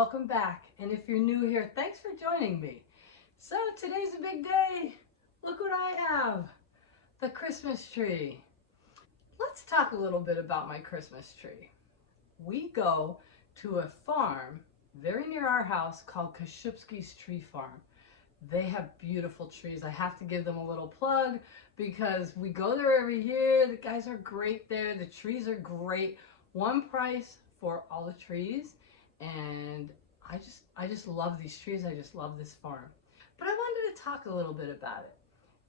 welcome back. And if you're new here, thanks for joining me. So today's a big day. Look what I have, the Christmas tree. Let's talk a little bit about my Christmas tree. We go to a farm very near our house called Kashubsky's Tree Farm. They have beautiful trees. I have to give them a little plug because we go there every year. The guys are great there. The trees are great. One price for all the trees. And I just love these trees. I just love this farm. But I wanted to talk a little bit about it.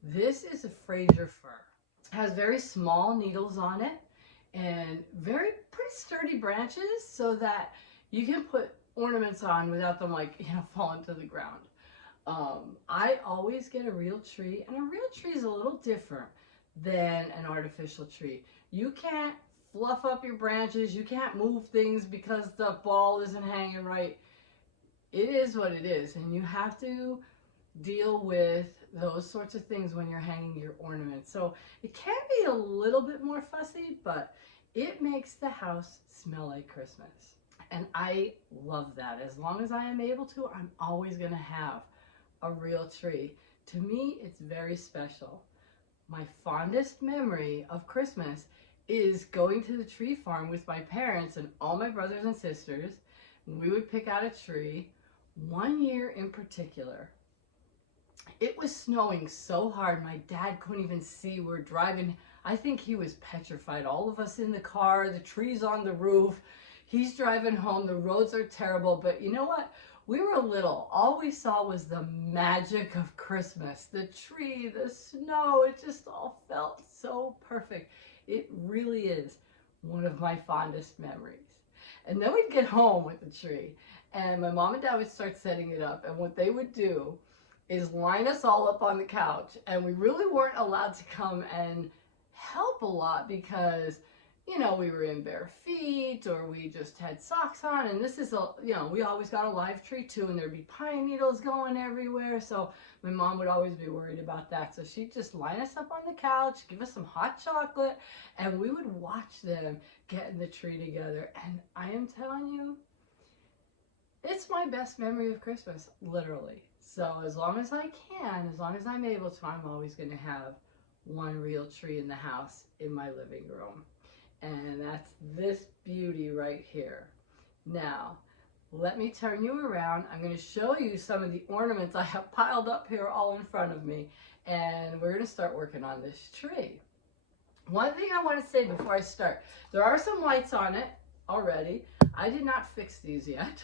This is a Fraser fir. It has very small needles on it and pretty sturdy branches so that you can put ornaments on without them falling to the ground. I always get a real tree, and a real tree is a little different than an artificial tree. You can't fluff up your branches, you can't move things because the ball isn't hanging right. It is what it is, and you have to deal with those sorts of things when you're hanging your ornaments. So it can be a little bit more fussy, but it makes the house smell like Christmas. And I love that. As long as I am able to, I'm always going to have a real tree. To me, it's very special. My fondest memory of Christmas is going to the tree farm with my parents and all my brothers and sisters. We would pick out a tree. One year in particular, it was snowing so hard my dad couldn't even see. We're driving. I think he was petrified. All of us in the car, the trees on the roof. He's driving home. The roads are terrible, but you know what? We were little. All we saw was the magic of Christmas. The tree, the snow, it just all felt so perfect. It really is one of my fondest memories. And then we'd get home with the tree, and my mom and dad would start setting it up, and what they would do is line us all up on the couch, and we really weren't allowed to come and help a lot because we were in bare feet or we just had socks on, and this is we always got a live tree too, and there'd be pine needles going everywhere, so my mom would always be worried about that. So she'd just line us up on the couch, give us some hot chocolate, and we would watch them getting the tree together. And I am telling you, it's my best memory of Christmas, literally. So as long as I can, as long as I'm able to, I'm always going to have one real tree in the house in my living room. And that's this beauty right here. Now, let me turn you around. I'm going to show you some of the ornaments I have piled up here all in front of me. And we're going to start working on this tree. One thing I want to say before I start, there are some lights on it already. I did not fix these yet.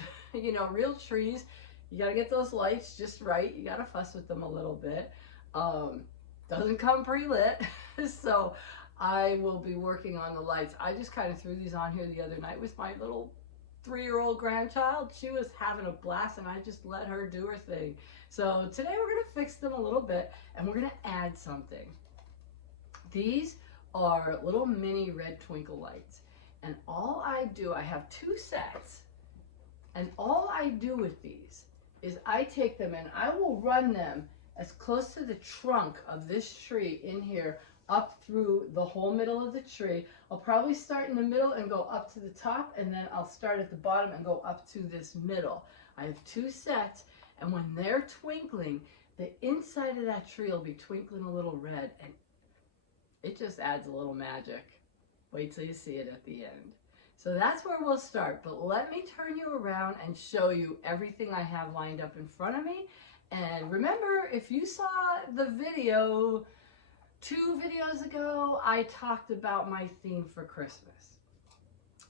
Real trees, you got to get those lights just right. You got to fuss with them a little bit. Doesn't come pre-lit. So I will be working on the lights. I just kind of threw these on here the other night with my little 3-year-old grandchild. She was having a blast, and I just let her do her thing. So today we're going to fix them a little bit, and we're going to add something. These are little mini red twinkle lights, and all I do, I have 2 sets, and all I do with these is I take them and I will run them as close to the trunk of this tree in here up through the whole middle of the tree. I'll probably start in the middle and go up to the top, and then I'll start at the bottom and go up to this middle. I have 2 sets, and when they're twinkling, the inside of that tree will be twinkling a little red, and it just adds a little magic. Wait till you see it at the end. So that's where we'll start, but let me turn you around and show you everything I have lined up in front of me. And remember, if you saw the video 2 videos ago, I talked about my theme for Christmas.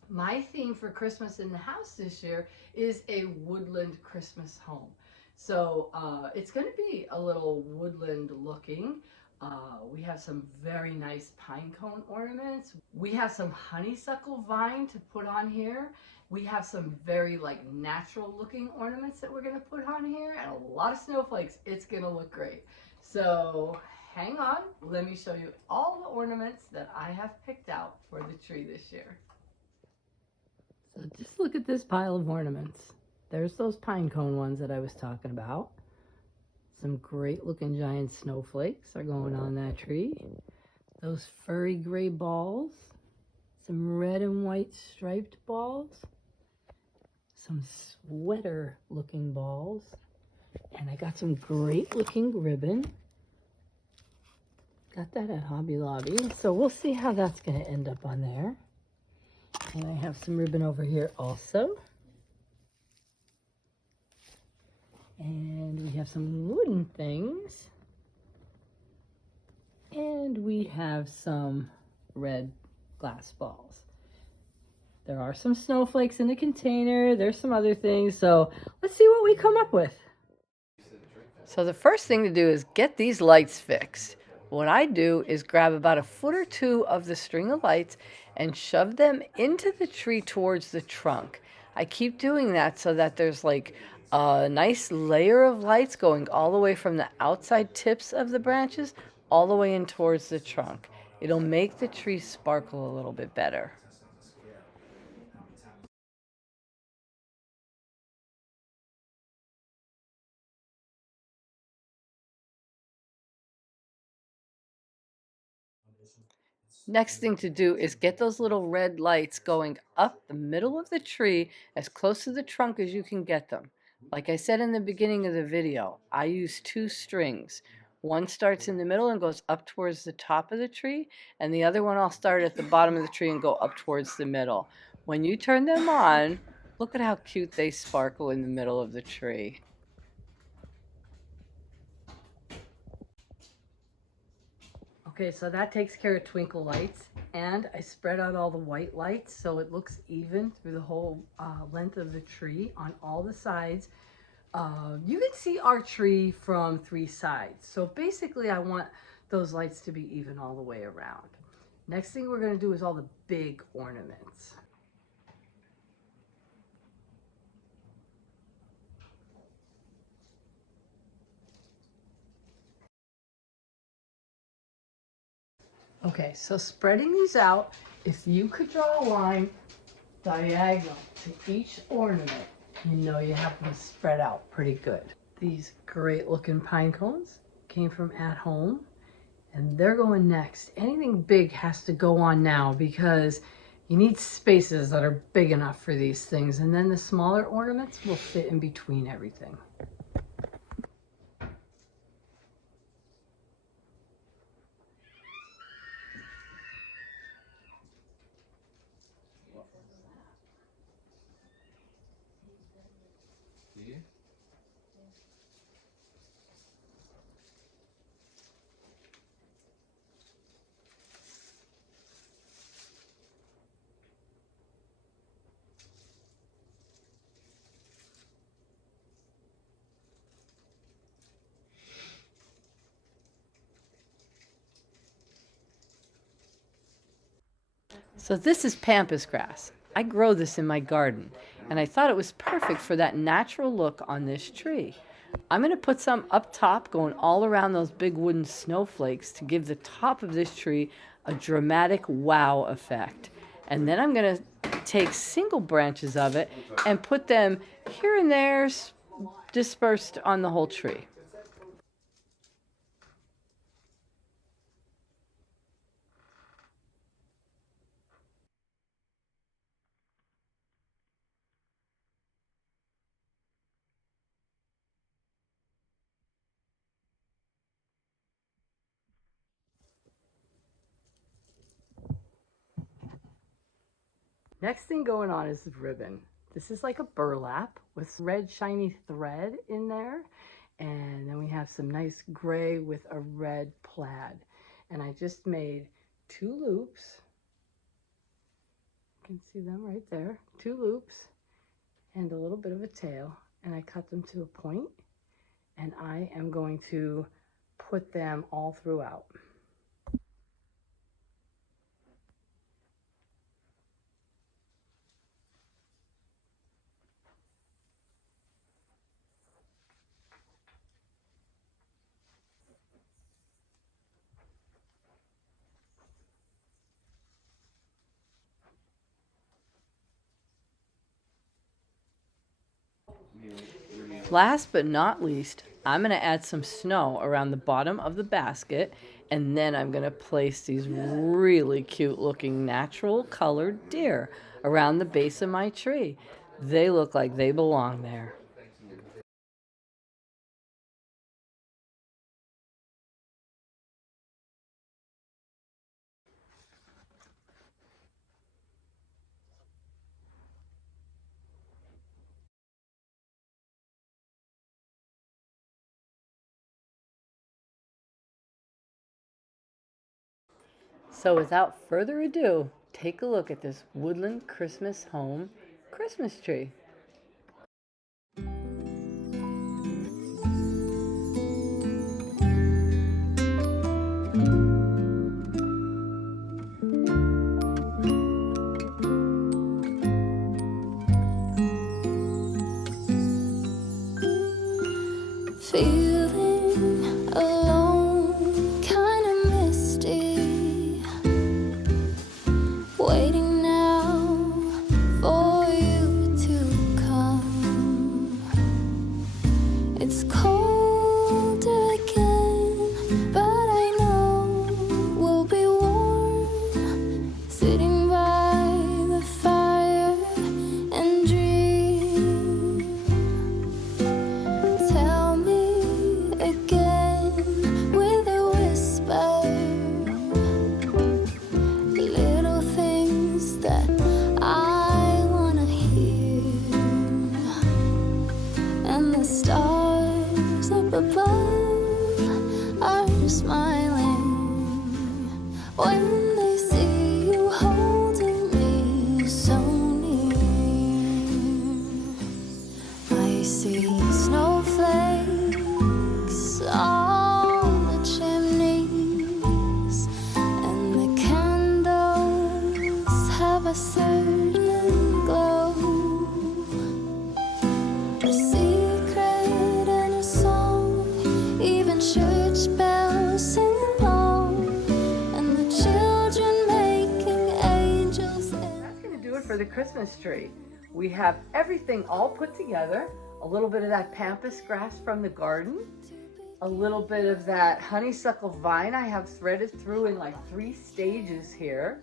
My theme for Christmas in the house this year is a Woodland Christmas Home. So it's going to be a little woodland looking. We have some very nice pinecone ornaments. We have some honeysuckle vine to put on here. We have some very natural looking ornaments that we're going to put on here, and a lot of snowflakes. It's going to look great. So hang on, let me show you all the ornaments that I have picked out for the tree this year. So just look at this pile of ornaments. There's those pinecone ones that I was talking about. Some great looking giant snowflakes are going on that tree. Those furry gray balls. Some red and white striped balls. some sweater looking balls. And I got some great looking ribbon. Got that at Hobby Lobby. So we'll see how that's going to end up on there. And I have some ribbon over here also. And we have some wooden things. And we have some red glass balls. There are some snowflakes in the container. There's some other things. So let's see what we come up with. So the first thing to do is get these lights fixed. What I do is grab about a foot or two of the string of lights and shove them into the tree towards the trunk. I keep doing that so that there's like a nice layer of lights going all the way from the outside tips of the branches all the way in towards the trunk. It'll make the tree sparkle a little bit better. Next thing to do is get those little red lights going up the middle of the tree as close to the trunk as you can get them. Like I said in the beginning of the video, I use 2 strings. One starts in the middle and goes up towards the top of the tree, and the other one I'll start at the bottom of the tree and go up towards the middle. When you turn them on, look at how cute they sparkle in the middle of the tree. Okay, so that takes care of twinkle lights, and I spread out all the white lights so it looks even through the whole length of the tree on all the sides. You can see our tree from 3 sides, so basically I want those lights to be even all the way around. Next thing we're going to do is all the big ornaments. Okay, so spreading these out, if you could draw a line diagonal to each ornament, you know you have them spread out pretty good. These great looking pine cones came from At Home, and they're going next. Anything big has to go on now because you need spaces that are big enough for these things, and then the smaller ornaments will fit in between everything. So this is pampas grass. I grow this in my garden, and I thought it was perfect for that natural look on this tree. I'm going to put some up top going all around those big wooden snowflakes to give the top of this tree a dramatic wow effect. And then I'm going to take single branches of it and put them here and there dispersed on the whole tree. Next thing going on is the ribbon. This is like a burlap with red shiny thread in there. And then we have some nice gray with a red plaid. And I just made 2 loops. You can see them right there. 2 loops and a little bit of a tail. And I cut them to a point. And I am going to put them all throughout. Last but not least, I'm going to add some snow around the bottom of the basket, and then I'm going to place these really cute looking natural colored deer around the base of my tree. They look like they belong there. So without further ado, take a look at this Woodland Christmas Home Christmas tree. Feeling alone, kinda misty, waiting now for you to come. It's cold again, but I know we'll be warm, sitting by the fire and dream. Tell me again with a whisper, little things that I wanna hear, and the stars up above are smiling when they see you holding me so near. I see snowflakes on the chimneys, and the candles have a certain glow, a secret and a song, even church bells sing along, and the children making angels. That's going to do it for the Christmas tree. We have everything all put together. A little bit of that pampas grass from the garden. A little bit of that honeysuckle vine I have threaded through in like 3 stages here.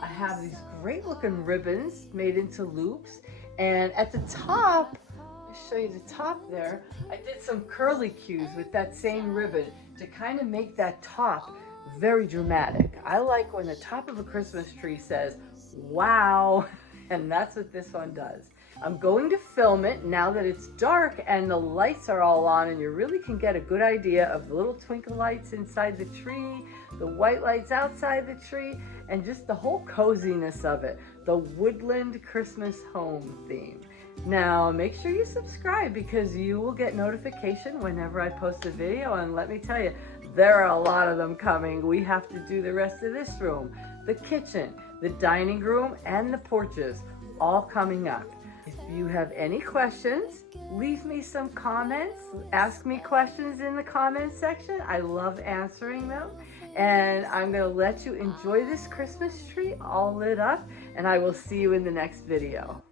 I have these great looking ribbons made into loops. And at the top, I'll show you the top there, I did some curly cues with that same ribbon to kind of make that top very dramatic. I like when the top of a Christmas tree says, wow, and that's what this one does. I'm going to film it now that it's dark and the lights are all on, and you really can get a good idea of the little twinkle lights inside the tree, the white lights outside the tree, and just the whole coziness of it, the Woodland Christmas Home theme. Now make sure you subscribe because you will get notification whenever I post a video, and let me tell you, there are a lot of them coming. We have to do the rest of this room, the kitchen, the dining room, and the porches, all coming up. If you have any questions, leave me some comments. Ask me questions in the comments section. I love answering them. And I'm going to let you enjoy this Christmas tree all lit up, and I will see you in the next video.